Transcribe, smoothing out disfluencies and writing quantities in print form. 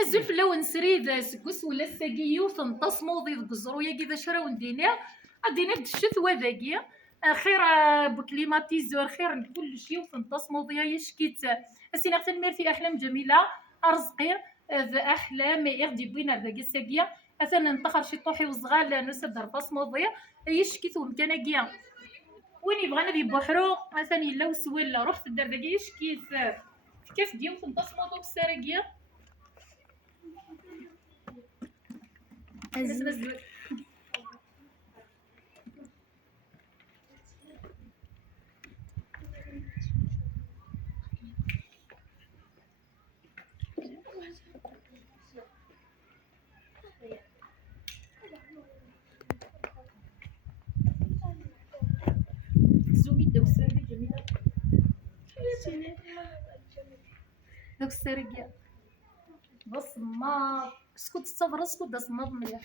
الزلف لو نسريد سكس ولا الساقيو تنتصمو ذي الزرويه كذا شراو ندينا غادينا الشتوى ذاكي خير بكليماتيزور خير كل شيء وتنتصمو ذيا يشكيت السيناغ تنميرتي احلام جميله ارزقي ذا احلام يغدي بينا ذاك الساقيه اثنا نتخر شي طوحي وصغال نسد تصمو ذيا يشكيت ومكانكيا وين يبغى نبي بحرو مثلا الا وسويلا رحت الدار ذاك يشكيت كيف ديال تنتصمو دوك السراقيه نزل زومي دوك السراقيه جميله دوك السراقيه بصمه اسكت الصبر اسكت صمد مليح